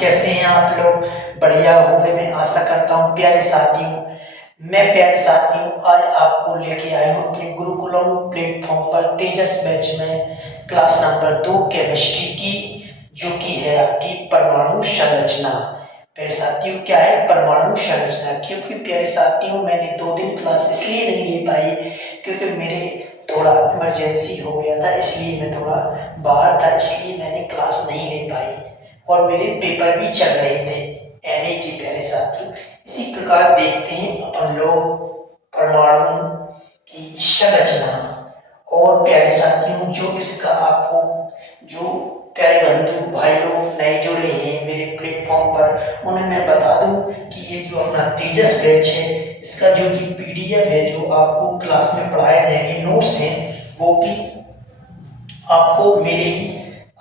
कैसे हैं आप लोग? बढ़िया होंगे मैं आशा करता हूँ। प्यारे साथियों, आज आपको लेके आया हूँ अपने गुरुकुलम प्लेटफॉर्म पर तेजस बैच में क्लास नंबर 2 केमिस्ट्री की, जो कि है आपकी परमाणु संरचना। प्यारे साथियों, क्या है परमाणु संरचना? क्योंकि प्यारे साथियों, मैंने 2 दिन क्लास इसलिए नहीं ले पाई क्योंकि मेरे थोड़ा इमरजेंसी हो गया था, इसलिए मैं थोड़ा बाहर था, इसलिए मैंने क्लास नहीं ले पाई और मेरे पेपर भी चल रहे थे एमए के। प्यारे साथियों, इसी प्रकार देखते हैं अपन लोग परमाणु की संरचना। और प्यारे साथियों, जो इसका आपको जो प्यारे बंधु भाई लोग नए जुड़े हैं मेरे प्लेटफॉर्म पर, उन्हें मैं बता दूं कि ये जो अपना तेजस बैच है, इसका जो कि पीडीएफ है जो आपको क्लास में पढ़ाए जाएंगे, नोट्स हैं, वो भी आपको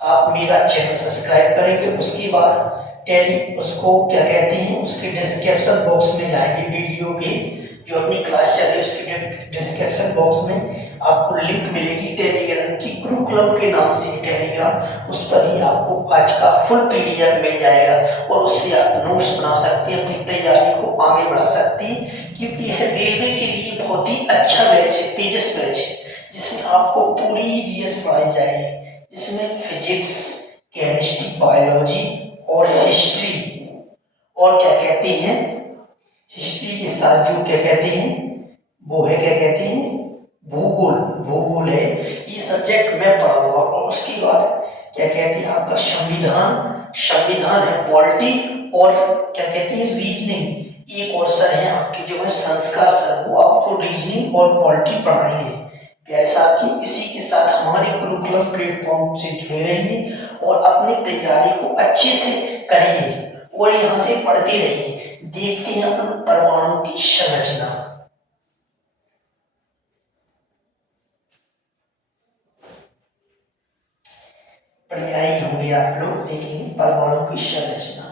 आप मेरा चैनल सब्सक्राइब करेंगे, उसके बाद उसको क्या कहते हैं, उसके डिस्क्रिप्शन बॉक्स में जाएंगे, वीडियो के जो अपनी क्लास चल रही है उसके डिस्क्रिप्शन बॉक्स में आपको लिंक मिलेगी टेलीग्राम की, गुरुकुलम के नाम से टेलीग्राम, उस पर ही आपको आज का फुल पीडीएफ मिल जाएगा और उससे आप नोट्स बना सकते हैं, अपनी तैयारी को आगे बढ़ा सकते हैं। क्योंकि यह रेलवे के लिए बहुत ही अच्छा बैच है, तेजस बैच है, जिसमें आपको पूरी जीएस पढ़ाई जाएगी, जिसमें फिजिक्स, केमिस्ट्री, बायोलॉजी और हिस्ट्री, और क्या कहते हैं, हिस्ट्री के साथ जो क्या कहते हैं वो है क्या कहते हैं भूगोल है, ये सब्जेक्ट मैं पढ़ाऊंगा। और उसके बाद क्या कहते हैं आपका संविधान है, पॉलिटी, और क्या कहते हैं रीजनिंग। एक और सर है आपके जो है संस्कार सर, वो आपको रीजनिंग और पॉलिटी पढ़ाएंगे। प्यारे साथियों, इसी के साथ हमारे गुरुकुलम प्लेटफॉर्म से जुड़े रहिए और अपनी तैयारी को अच्छे से करिए और यहाँ से पढ़ते रहिए। देखते हैं अपन परमाणु की संरचना। बढ़िया ही होंगे आप लोग, देखेंगे परमाणु की संरचना।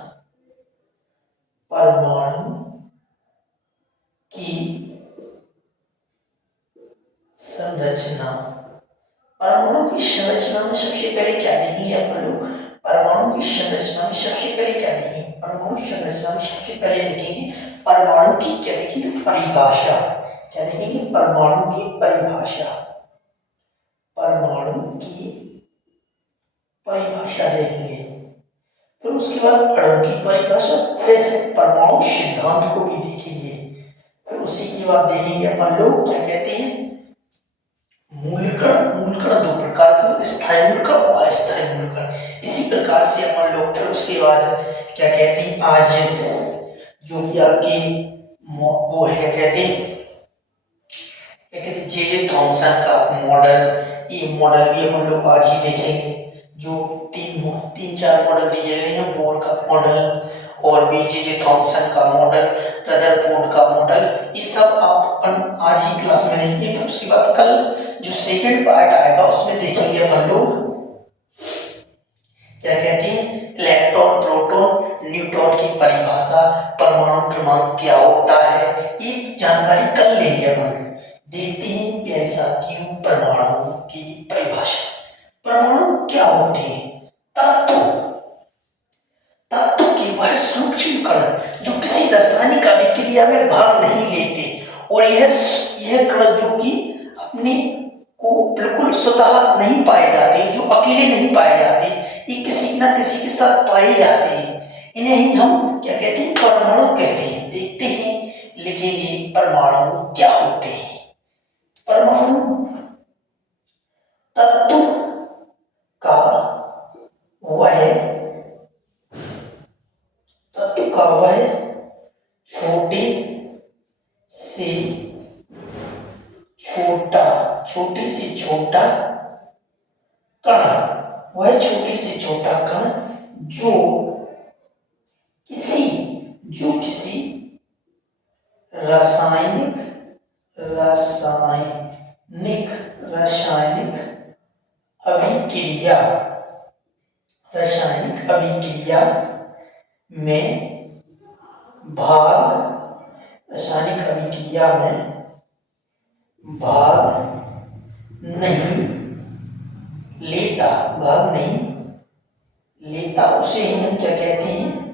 परमाणु की संरचना, परमाणु की संरचना में सबसे पहले क्या देखेंगे अपन लोग? परमाणु की संरचना में सबसे पहले क्या देखेंगे? परमाणु संरचना में सबसे पहले देखेंगे परमाणु की क्या देखेंगे परिभाषा। क्या देखेंगे? परमाणु की परिभाषा। परमाणु की परिभाषा देखेंगे, फिर उसके बाद अणु की परिभाषा, फिर परमाणु सिद्धांत को भी देखेंगे, फिर उसी के बाद देखेंगे अपन लोग क्या कहते हैं मूलकण 2 प्रकार के, स्थायी मूलकण और अस्थायी मूलकण। इसी प्रकार से अपन लोग फिर उसके बाद क्या कहते हैं आज जो कि आपके वो है क्या कहते हैं जे थॉमसन का मॉडल, ये मॉडल भी अपन लोग आज ही देखेंगे। जो तीन चार मॉडल दिए गए हैं, बोर का मॉडल और भी जे थॉमसन का मॉडल, रदरफोर्ड का मॉडल, ये सब आप अपन आज ही क्लास में देखेंगे। फिर उसके बाद कल जो सेकंड पार्ट आएगा उसमें देखेंगे अपन लोग क्या कहते हैं इलेक्ट्रॉन, प्रोटॉन, न्यूट्रॉन की परिभाषा, परमाणु क्रमांक क्या होता है, ये जानकारी कल लेंगे अपन। देखते हैं प्यारे साथियों परमाणु की परिभाषा। परमाणु क्या होते हैं? तत्व के वह सूक्ष्म कण जो किसी रासायनिक अभिक्रिया में भाग नहीं लेते, और यह कण जो कि अपने को बिल्कुल स्वतः नहीं पाए जाते, जो अकेले नहीं पाए जाते, ये किसी ना किसी के साथ पाए जाते हैं, इन्हें ही हम क्या कहते हैं परमाणु कहते हैं। देखते हैं, लिखेंगे परमाणु क्या होते हैं। परमाणु तत्व का वह छोटे से छोटा कण, वह छोटे से छोटा कण जो किसी रासायनिक अभिक्रिया में भाग नहीं लेता, उसे ही हम क्या कहते हैं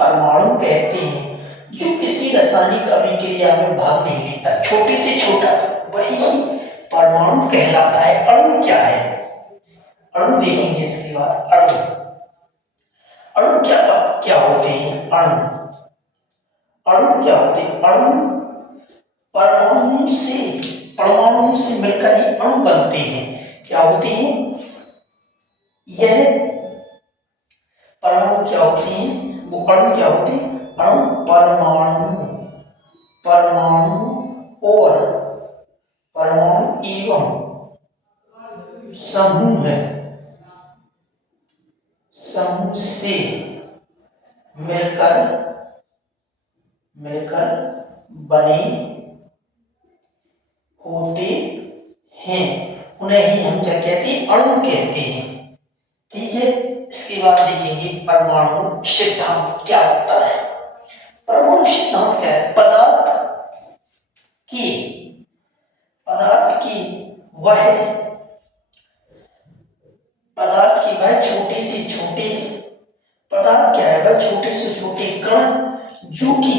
परमाणु कहते हैं जो किसी रासायनिक अभिक्रिया में भाग नहीं लेता, छोटे से छोटा वही परमाणु कहलाता है। अणु क्या है? अणु देखेंगे इसके बाद। अणु अणु क्या क्या होते हैं? अणु अणु क्या होते हैं? अणु परमाणु से मिलकर ही अणु बनते हैं। क्या होते हैं? यह परमाणु क्या होते हैं? वो अणु क्या होते हैं? अणु परमाणु और परमाणु एवं समूह से मिलकर बने होते हैं। उन्हें ही हम क्या कहते हैं? अणु कहते हैं। ठीक है, इसके बाद देखेंगे परमाणु सिद्धांत क्या होता है। परमाणु सिद्धांत क्या है? पदार्थ क्या है? वह छोटे से छोटे कण जो कि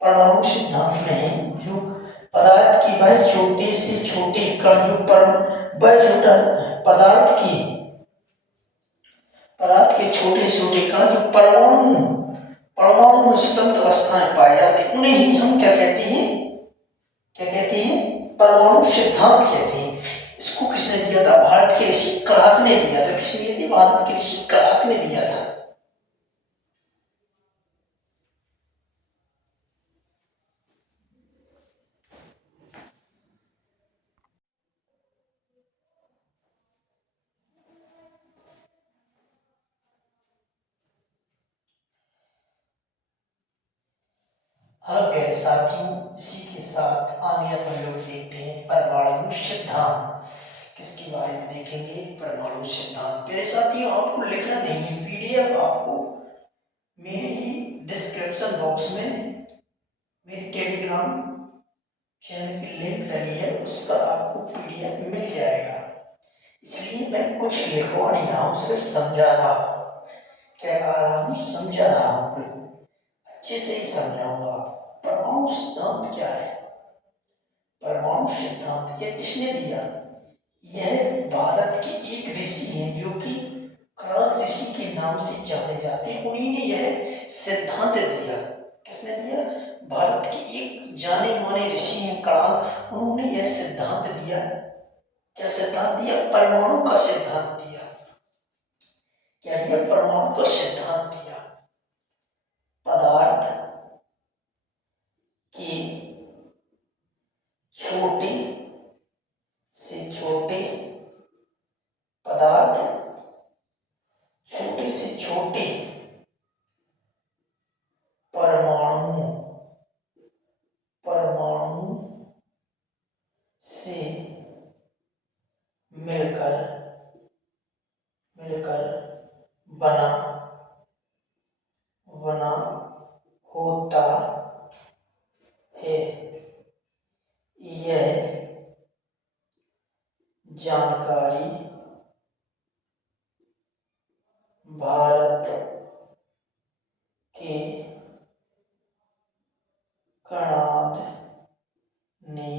परमाणु सिद्धांत में है, जो पदार्थ की वह छोटे से छोटे कण जो वह छोटा पदार्थ के छोटे छोटे कण जो परमाणु में स्वतंत्र अवस्था में पाए जाते, उन्हें ही हम क्या कहते हैं? परमाणु सिद्धांत कहते हैं। इसको किसने दिया था? भारत के ऋषि कणाद ने दिया था। किसने दिया? भारत के ऋषि कणाद ने दिया था। हेलो प्यारे साथियों, इसी के साथ आगे अपन लोग देखते हैं परमाणु सिद्धांत। किसके बारे में देखेंगे? परमाणु सिद्धांत। प्यारे साथियों, आपको लिखना नहीं है, पीडीएफ आपको मेरे ही डिस्क्रिप्शन बॉक्स में मेरी टेलीग्राम चैनल की लिंक लगी है, उस पर आपको पीडीएफ मिल जाएगा। इसलिए मैं कुछ लिखवा नहीं रहा हूँ, सिर्फ समझा रहा हूँ। क्या कह रहा हूँ? समझा रहा हूँ, अच्छे से ही समझाऊंगा। परमाणु सिद्धांत क्या है? परमाणु सिद्धांत ये किसने दिया? यह भारत के एक ऋषि हैं जो कि कणाद ऋषि के नाम से जाने जाते हैं। उन्हीं ने यह सिद्धांत दिया। किसने दिया? भारत के एक जाने माने ऋषि हैं कणाद, उन्होंने यह सिद्धांत दिया। क्या सिद्धांत दिया? परमाणु का सिद्धांत दिया। क्या दिया? परमाणु का सिद्धांत दिया। पदार्थ के छोटे से छोटे पदार्थ, छोटे से छोटे परमाणु से मिलकर बना होता है। यह जानकारी भारत के कणाद ने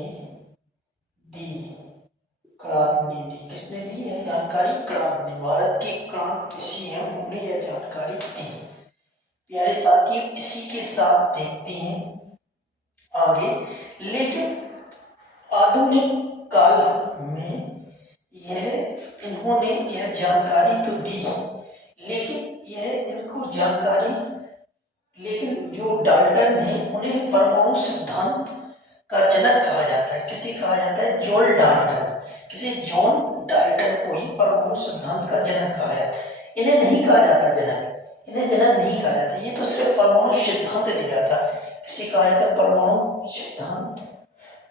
दी। किसने दी है जानकारी? कणाद ने। भारत के कणाद ऋषि हैं, उन्होंने यह जानकारी दी। प्यारे साथियों, इसी के साथ देखते हैं आगे। लेकिन आधुनिक काल में इन्होंने यह जानकारी तो दी, लेकिन जो डाल्टन है उन्हें परमाणु सिद्धांत का जनक कहा जाता है। किसे कहा जाता है? जॉन डाल्टन को ही परमाणु सिद्धांत का जनक कहा जाता है। इन्हें नहीं कहा जाता जनक, इन्हें जनक नहीं कहा जाता। ये तो सिर्फ परमाणु सिद्धांत दिया था। किसे कहा जाता है? परमाणु सिद्धांत।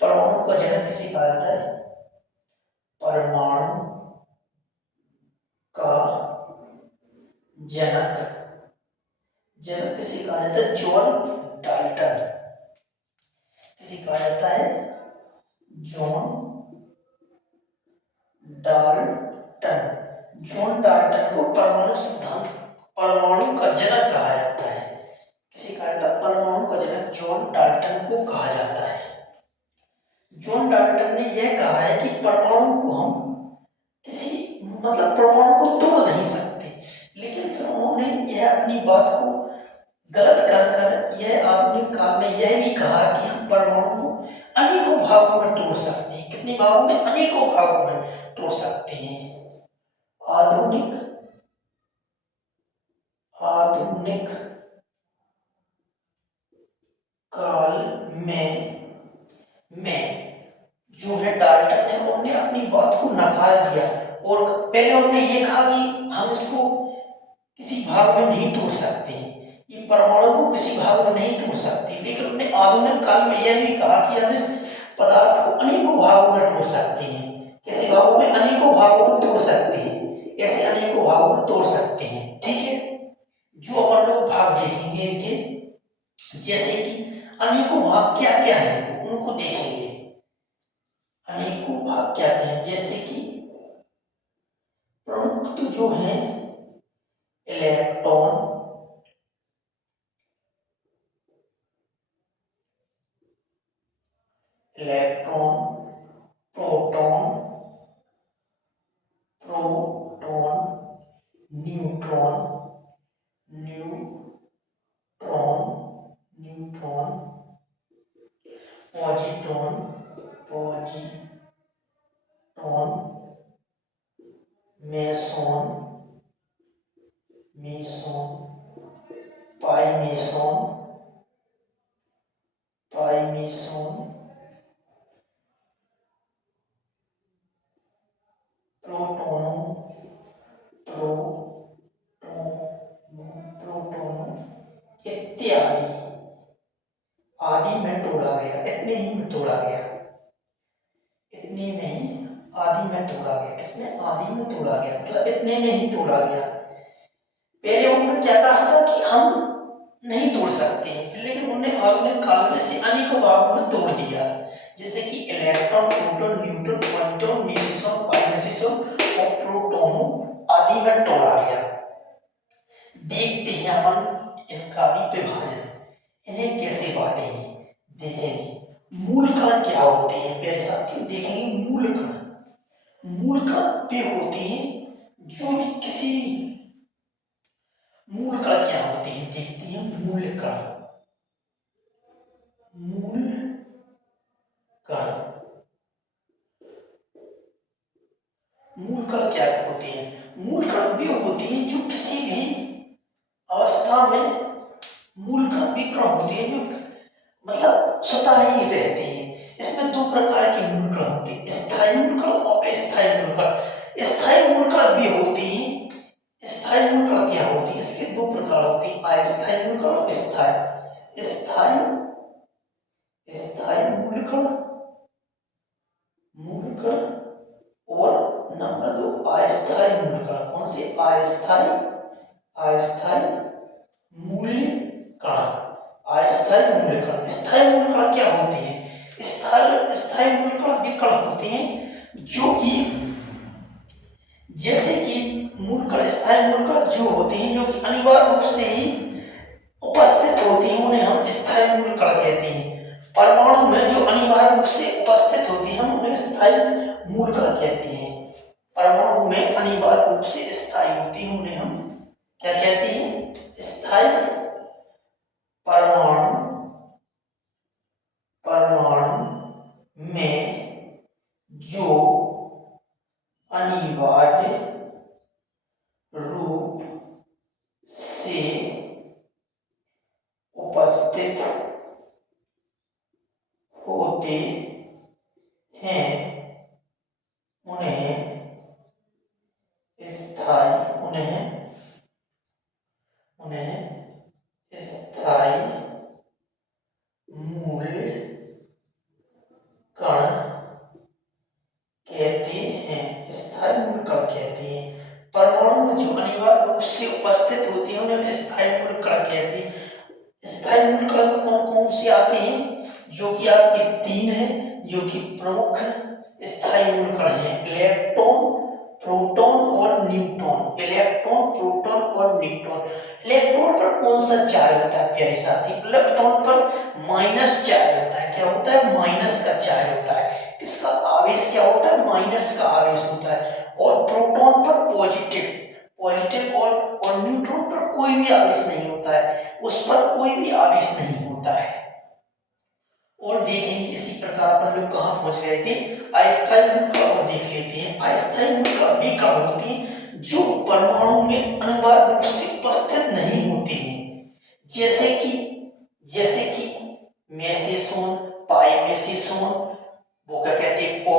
परमाणु का जनक किसे कहा जाता है? परमाणु का जनक किसे कहा जाता है? John Dalton. किसे कहा जाता है? जॉन डाल्टन को परमाणु सिद्धांत परमाणु का जनक कहा जाता है। किसे कहा जाता है? परमाणु का जनक जॉन डाल्टन को कहा जाता है। जॉन डाल्टन ने यह कहा है कि परमाणु को हम किसी परमाणु को तोड़ नहीं सकते, लेकिन फिर उन्होंने यह अपनी बात को गलत कर यह आधुनिक काल में यह भी कहा कि हम परमाणु को अनेकों भागों में तोड़ सकते हैं। कितने भागों में? अनेकों भागों में तोड़ सकते हैं। आधुनिक काल में जो है डाल्टन ने उन्होंने अपनी बात को नकार दिया और पहले उन्होंने ये कहा कि हम इसको किसी भाग में नहीं तोड़ सकते हैं, ये परमाणु को किसी भाग में नहीं तोड़ सकते, लेकिन उन्होंने आधुनिक काल में यह भी कहा कि हम इस पदार्थ को अनेकों भागों में तोड़ सकते हैं। कैसे भागों में? अनेकों भागों में तोड़ सकते हैं, ऐसे अनेकों भागों में तोड़ सकते हैं। ठीक है, जो अपन लोग भाग देखेंगे इनके, जैसे कि अनेकों भाग क्या क्या है उनको देखेंगे। अनेकों भाग क्या क्या है, जैसे कि प्रमुख तो जो है electron, proton, neutron, positron, meson, pi meson, प्रोटोनों इत्यादि। आदि में तोड़ा गया, इतने ही में तोड़ा गया, इतने में ही आदि में तोड़ा गया। किसमें? आदि में तोड़ा गया, मतलब इतने में ही तोड़ा गया। पहले उन्होंने क्या कहा था कि हम नहीं तोड़ सकते हैं, लेकिन उन्होंने आधुनिक काल में से अनेकों भागों में तोड़ दिया, जैसे कि electron, proton, neutron, quantum, meson, pi meson और प्रोटोनों आदि में तोड़ा गया। देखते हैं अपन इनका भी विभाजन, इन्हें कैसे बांटेंगे, देखेंगे। मूल कण क्या होते हैं प्यारे साथियों? देखेंगे मूल कण। मूल कण वे होते हैं जो भी किसी मूल कण क्या होते हैं, देखते हैं। मूल कण क्या होते हैं? मूल कण वे होते हैं जो किसी भी अवस्था में मूल कण वे कण होते हैं जो स्वतः ही रहते हैं। इसमें दो प्रकार के मूल कण होते हैं, स्थायी मूल कण और अस्थायी मूल कण। स्थायी मूल कण वे होते हैं, स्थायी मूल कण क्या होती है? इसके दो प्रकार होते हैं, अस्थायी मूल कण और स्थायी। स्थायी मूल कण और नंबर दो अस्थायी मूल कण। कौन से? अस्थायी मूल्य कण। अस्थायी मूल्य कण। स्थायी मूल कण क्या होते हैं? स्थायी मूल कण वे कण होते हैं जो कि जैसे कि मूल कण, स्थायी मूल कण जो होते हैं जो कि अनिवार्य रूप से ही उपस्थित होती हैं, उन्हें हम स्थायी मूल कण कहते हैं। परमाणु में जो अनिवार्य रूप से उपस्थित होती है हम उन्हें स्थायी मूल कण कहते हैं। परमाणु में अनिवार्य रूप से स्थायी होती है उन्हें हम क्या कहते हैं? स्थायी परमाणु में जो अनिवार्य रूप से उपस्थित होते हैं उन्हें स्थायी मूल कण कहते हैं। स्थायी मूल कण कहते हैं। परमाणु में जो अनिवार्य रूप से उपस्थित होती है उन्हें स्थायी मूल कण कहते हैं। स्थायी मूल कण कौन कौन से आते हैं? जो कि आपके तीन है, जो कि प्रमुख स्थायी मूल कण है, इलेक्ट्रॉन, प्रोटॉन और न्यूट्रॉन। इलेक्ट्रॉन, प्रोटॉन और न्यूट्रॉन। कौन सा चार्ज होता है प्यारे साथी? इलेक्ट्रॉन पर माइनस चार्ज होता है। क्या होता है? माइनस का चार्ज होता है। इसका आवेश क्या होता है? माइनस का आवेश होता है। और प्रोटॉन पर पॉजिटिव पॉजिटिव और न्यूट्रॉन पर कोई भी आवेश नहीं होता है, उस पर कोई भी आवेश नहीं होता है। और देखेंगे इसी प्रकार अपन लोग कहाँ पहुंच गए थे? अस्थायी गुण का और देख लेते हैं। अस्थायी गुण का वे कण होते हैं जो परमाणु में अनिवार्य रूप से उपस्थित नहीं होते हैं, जैसे कि मेसेसोन, पाइमेसेसोन, वो क्या कहते हैं वो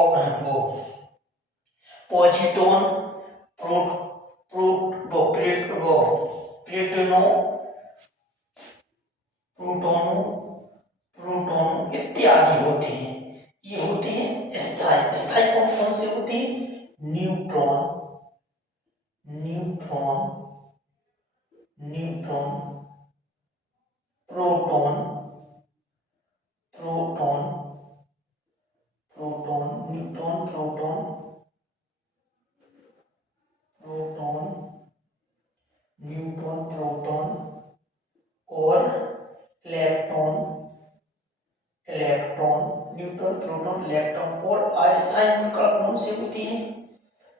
पॉजिटोन, प्रो प्रो वो प्रोटोनो प्रोटोनो प्रोटोन इत्यादि होते हैं। ये होते हैं स्थायी। स्थायी कौन कौन से होते हैं? Neutron neutron neutron proton proton proton neutron proton proton neutron proton और electron electron neutron proton electron. और अस्थायी गुण कौन से होती हैं?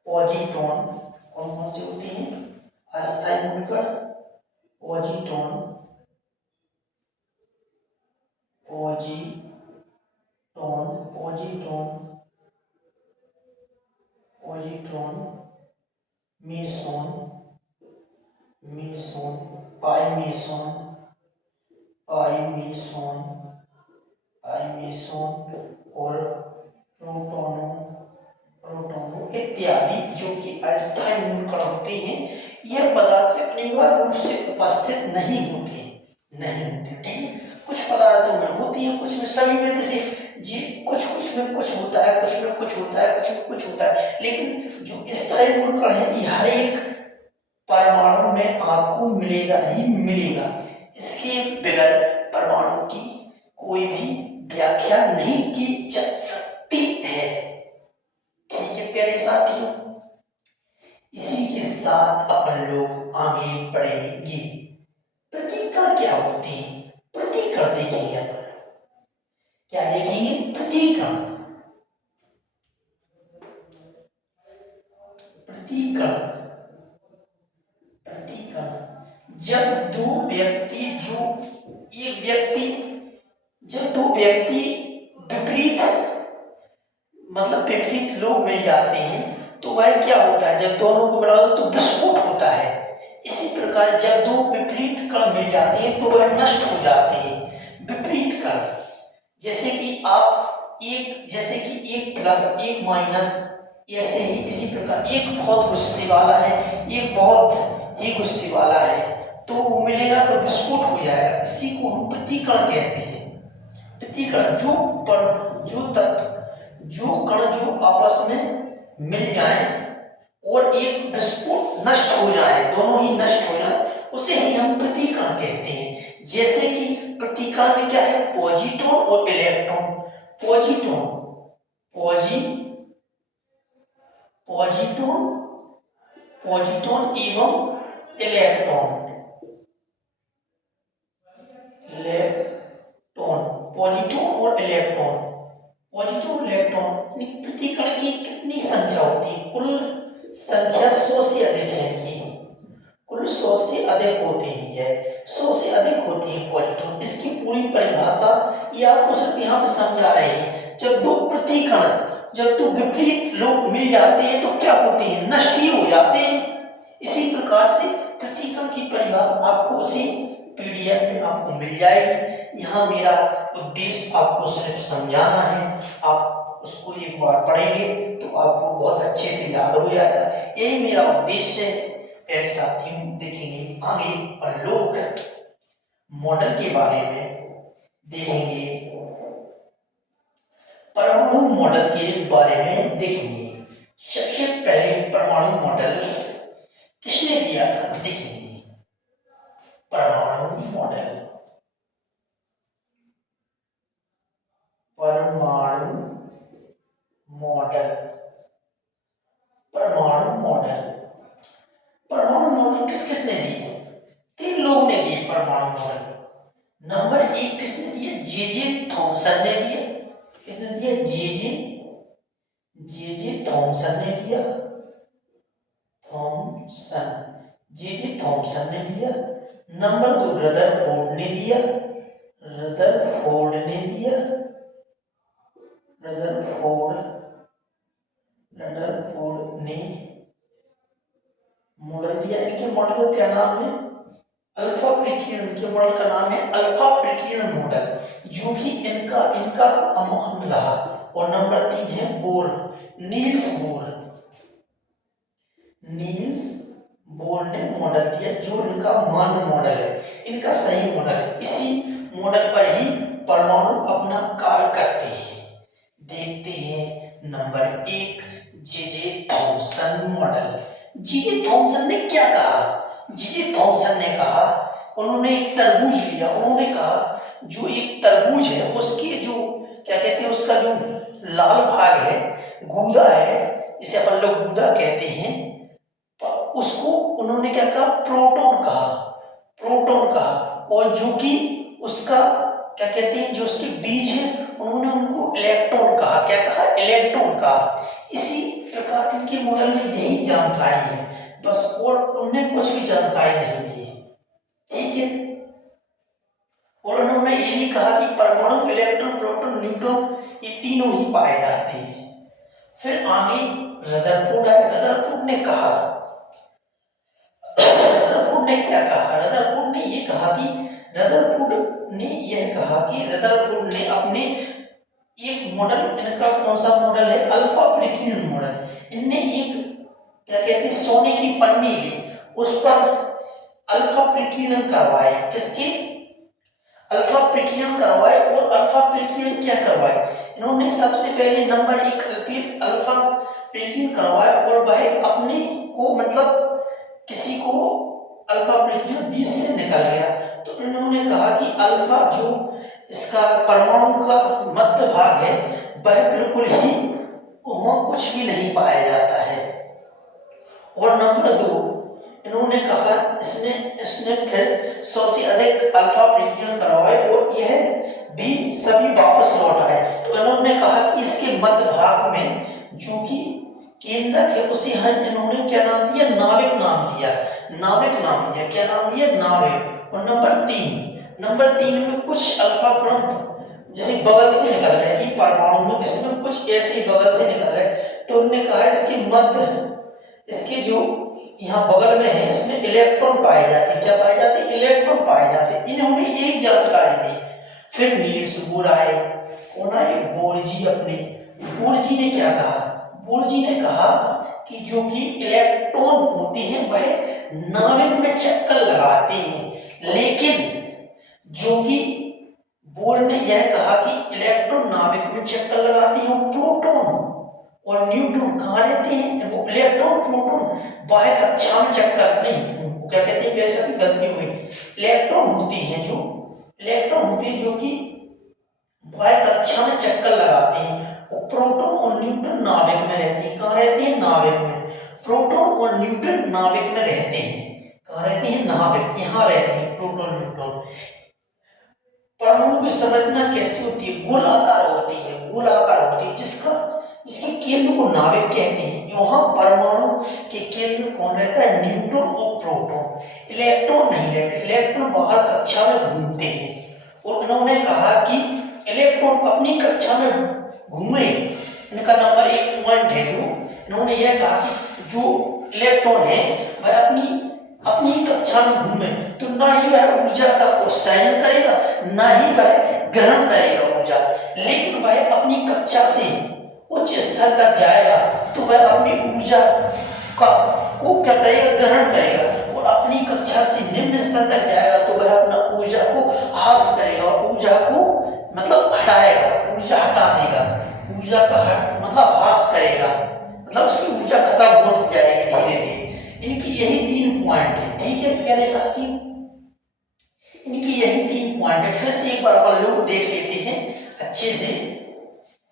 पॉजिट्रॉन। कौन कौन से होती हैं अस्थायी गुण? Positron positron positron positron meson meson pi meson pi meson pi meson और प्रोटोनो प्रोटोनो इत्यादि, जो कि अस्थायी मूलकण होते हैं। यह पदार्थ में अनिवार्य रूप से उपस्थित नहीं होते। ठीक है। कुछ पदार्थों में होती है, कुछ में, सभी में जैसे जी कुछ में कुछ होता है, कुछ में कुछ होता है, कुछ में कुछ होता है। लेकिन जो स्थायी मूलकण है ये हर एक परमाणु में आपको मिलेगा ही मिलेगा। इसके बगैर परमाणु की कोई भी व्याख्या नहीं की जा सकती है। ठीक है प्यारे साथियों, इसी के साथ अपन लोग आगे बढ़ेंगे। प्रतिकण क्या होते हैं? प्रतिकण देखेंगे अपन। क्या देखेंगे? प्रतिकण। प्रतिकण प्रतिकण जब दो व्यक्ति विपरीत विपरीत लोग मिल जाते हैं तो वह क्या होता है? जब दोनों को मिला दो तो विस्फोट होता है। इसी प्रकार जब दो विपरीत कण मिल जाते हैं तो वह नष्ट हो जाते हैं। विपरीत कण जैसे कि एक प्लस एक माइनस, ऐसे ही इसी प्रकार एक बहुत गुस्से वाला है, एक बहुत ही गुस्से वाला है, तो वो मिलेगा तो विस्फोट हो जाएगा। इसी को हम प्रतिकण कहते हैं। प्रतिकण जो कण जो आपस में मिल जाए और एक विस्फोट नष्ट हो जाए, दोनों ही नष्ट हो जाए, उसे ही हम प्रतिकण कहते हैं। जैसे कि प्रतिकण में क्या है? पॉजिट्रॉन और इलेक्ट्रॉन। पॉजिट्रॉन पॉजिट्रॉन पॉजिट्रॉन एवं इलेक्ट्रॉन पॉजिट्रॉन और इलेक्ट्रॉन प्रतिकण की कितनी संख्या होती है? कुल संख्या 100 से अधिक है। कुल 100 से अधिक होती है, 100 से अधिक होती है पॉजिट्रॉन। इसकी पूरी परिभाषा ये आपको सिर्फ यहाँ पे समझा रहे हैं। जब दो विपरीत लोग मिल जाते हैं तो क्या होते हैं? नष्ट ही हो जाते हैं। इसी प्रकार से प्रतिकण की परिभाषा आपको उसी पीडीएफ में आपको मिल जाएगी। यहाँ मेरा उद्देश्य आपको सिर्फ समझाना है। आप उसको एक बार पढ़ेंगे तो आपको बहुत अच्छे से याद हो जाएगा। यही मेरा उद्देश्य है। मेरे साथियों, देखेंगे आगे और लोग मॉडल के बारे में देखेंगे, परमाणु मॉडल के बारे में देखेंगे। सबसे पहले परमाणु मॉडल किसने दिया था? देखेंगे परमाणु मॉडल। परमाणु मॉडल परमाणु मॉडल परमाणु मॉडल किसने दिए? 3 लोगों ने दिए परमाणु मॉडल। नंबर 1 किसने दिया? जे थॉमसन ने दिया। किसने दिया? जे थॉमसन ने दिया। थॉमसन ने दिया। नंबर 2 रदरफोर्ड ने दिया। रदरफोर्ड ने मॉडल दिया। इनके मॉडल का क्या नाम है? अल्फा प्रिकियन। के मॉडल का नाम है अल्फा प्रिकियन मॉडल, जो कि इनका अमोहन रहा। और नंबर 3 है बोर, नील्स बोर ने मॉडल दिया, जो इनका मान्य मॉडल है, इनका सही मॉडल है। इसी मॉडल पर ही परमाणु अपना कार्य करते हैं। देखते हैं number 1 J Thomson model. J Thomson ने क्या कहा? जे थॉमसन ने कहा, उन्होंने एक तरबूज लिया। उन्होंने कहा जो एक तरबूज है उसके जो क्या कहते हैं, उसका जो लाल भाग है, गूदा है, जिसे अपन लोग गूदा कहते हैं, उसको उन्होंने क्या कहा? प्रोटॉन कहा। और जो कि उसका क्या कहते हैं, जो उसके बीज है, उन्होंने उनको इलेक्ट्रॉन कहा। क्या कहा? इलेक्ट्रॉन कहा। इसी प्रकार इनके मॉडल में यही जानकारी है बस, और उन्होंने कुछ भी जानकारी नहीं दी। ठीक है। और उन्होंने ये भी कहा कि परमाणु इलेक्ट्रॉन, प्रोटॉन, न्यूट्रॉन ये तीनों ही पाए जाते हैं। फिर आगे रदरफोर्ड आए। रदरफोर्ड ने क्या कहा? रदरफोर्ड ने अपने एक मॉडल, इनका कौन सा मॉडल है? अल्फा प्रिकियन मॉडल। इनने एक क्या कहते हैं, सोने की पन्नी ली, उस पर अल्फा प्रिकियन करवाए। किसके? अल्फा प्रिकियन करवाए। और अल्फा प्रिकियन क्या करवाए? इन्होंने सबसे पहले नंबर 1 अल्फा प्रिकियन करवाए, और वह अपने को मतलब किसी को अल्फा प्रिकियन 20 से निकल गया। तो इन्होंने कहा कि अल्फा जो इसका परमाणु का मध्य भाग है, वह बिल्कुल ही वहां कुछ भी नहीं पाया जाता है। और नंबर 2 इन्होंने कहा, इसने फिर 100 से अधिक अल्फा प्रिकियन करवाए, और यह भी सभी वापस लौट आए। तो इन्होंने कहा कि इसके मध्य भाग में जो कि केंद्रक है, उसे इन्होंने क्या नाम दिया? नाविक नाम दिया। क्या नाम दिया? नाविक। और नंबर 3 में कुछ अल्फा कण जैसे बगल से निकल गए, ये परमाणु में इसमें कुछ ऐसे बगल से निकल गए। तो उन्होंने कहा इसके जो यहाँ बगल में है, इसमें इलेक्ट्रॉन पाए जाते। क्या पाए जाते? इलेक्ट्रॉन पाए जाते। इन्होंने एक जानकारी दी। फिर नील्स बोर आए। कौन आए? बोरजी ने क्या कहा? बोरजी ने कहा कि जो कि इलेक्ट्रॉन होते हैं वह नाविक में चक्कर लगाते हैं, लेकिन जो कि बोर ने यह कहा कि इलेक्ट्रॉन नाविक में चक्कर लगाते हैं, प्रोटॉन और न्यूट्रॉन कहाँ रहते हैं? वो इलेक्ट्रॉन प्रोटॉन बाह्य कक्षा में चक्कर नहीं, वो क्या कहते हैं, वैसा भी गलती हुई। इलेक्ट्रॉन होते हैं जो कि बाह्य कक्षा में चक्कर लगाते हैं, और प्रोटॉन और न्यूट्रॉन नाभिक में रहते हैं। कहाँ रहते हैं? नाभिक में। प्रोटॉन और न्यूट्रॉन नाभिक में रहते हैं। कहाँ रहते हैं? नाभिक, यहाँ रहते हैं प्रोटॉन न्यूट्रॉन। परमाणु की संरचना कैसी होती है? गोलाकार होती है, जिसके केंद्र को नाभिक कहते हैं। यहाँ परमाणु के केंद्र में कौन रहता है? न्यूट्रॉन और प्रोटॉन। इलेक्ट्रॉन नहीं रहते, इलेक्ट्रॉन बाहर कक्षा में घूमते हैं। और उन्होंने कहा कि इलेक्ट्रॉन अपनी कक्षा में घूमे, इनका नंबर 1 पॉइंट है। जो इन्होंने यह कहा कि जो इलेक्ट्रॉन है वह अपनी कक्षा में घूमे, तो ना ही वह ऊर्जा का उत्सर्जन करेगा, ना ही वह ग्रहण करेगा ऊर्जा, लेकिन वह अपनी कक्षा से उच्च स्तर तक जाएगा तो वह अपनी ऊर्जा को क्या करेगा? ग्रहण करेगा। और अपनी कक्षा से निम्न स्तर तक जाएगा तो वह अपना ऊर्जा को ह्रास करेगा, ऊर्जा को मतलब हटाएगा, ऊर्जा हटा देगा, ऊर्जा का मतलब ह्रास करेगा, मतलब उसकी ऊर्जा खत्म होती जाएगी धीरे धीरे। इनकी यही 3 पॉइंट है। ठीक है प्यारे साथी, इनकी यही 3 पॉइंट है। फिर से एक बार अपन लोग देख लेते हैं अच्छे से,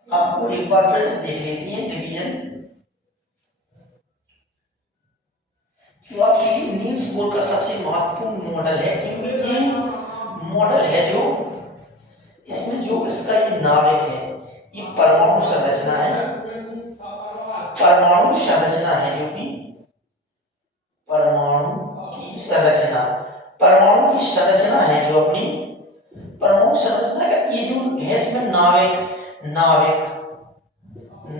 आपको एक बार फिर से देख लेते हैं रिवीजन। जो आपके लिए नील्स बोर का सबसे महत्वपूर्ण मॉडल है, क्योंकि ये मॉडल है जो इसमें जो इसका ये नाविक है, ये परमाणु संरचना है, परमाणु संरचना है, जो कि परमाणु की संरचना, परमाणु की संरचना है जो अपनी परमाणु संरचना का ये जो है, इसमें नाविक नाविक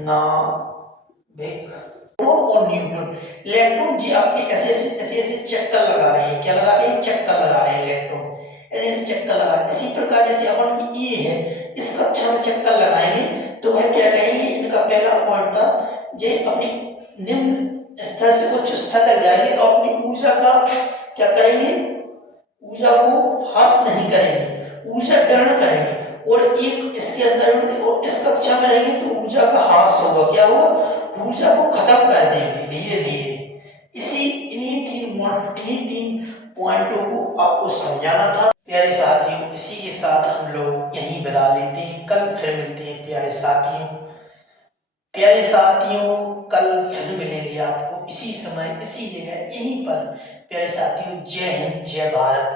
नाविक और न्यूट्रॉन इलेक्ट्रॉन जी आपके ऐसे ऐसे ऐसे चक्कर लगा रहे हैं, क्या लगा रहे हैं, चक्कर लगा रहे हैं इलेक्ट्रॉन, ऐसे ऐसे चक्कर लगा रहे हैं। इसी प्रकार जैसे अपन की ये है, इस कक्षा में चक्कर लगाएंगे तो वह क्या कहेंगे, इनका पहला पॉइंट था जे अपनी निम्न स्तर से उच्च स्तर तक जाएंगे तो अपनी ऊर्जा का क्या करेंगे, ऊर्जा को हास नहीं करेंगे, ऊर्जा ग्रहण करेंगे, और एक इसके अंदर और इस कक्षा में रहेंगे तो ऊर्जा का हास होगा, क्या होगा, ऊर्जा को खत्म कर देंगे धीरे धीरे। इन्हीं तीन पॉइंटों को आपको समझाना था प्यारे साथियों। इसी के साथ हम लोग यहीं विदा लेते हैं, कल फिर मिलते हैं प्यारे साथियों। प्यारे साथियों कल फिर मिलेंगे आपको इसी समय इसी जगह यहीं पर। प्यारे साथियों जय हिंद जय भारत।